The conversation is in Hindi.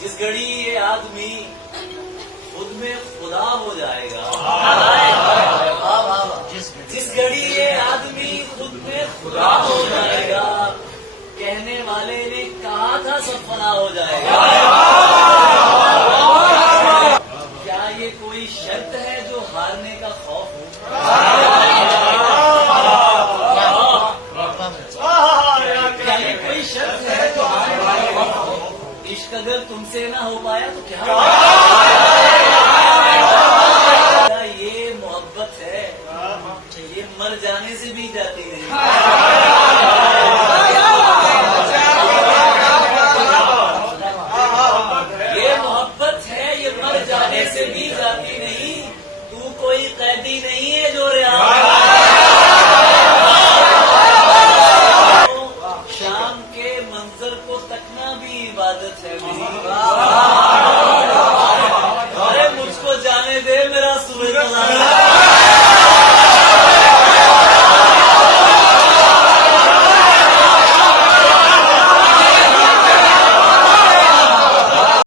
जिस घड़ी ये आदमी खुद में खुदा हो जाएगा, जिस घड़ी ये आदमी खुद में खुदा हो जाएगा, कहने वाले ने कहा था सब फना हो जाएगा। क्या ये कोई शर्त है जो हारने का खौफ हो? क्या ये कोई शर्त है जो हारने का खौफ हो? इश्क अगर तुमसे ना हो पाया तो क्या? ये मोहब्बत है, ये मर जाने से भी जाती नहीं। ये मोहब्बत है, ये मर जाने से भी जाती नहीं। तू कोई कैदी नहीं है जो रिहा। शाम के मंजर को तकना भी इबादत है मेरी।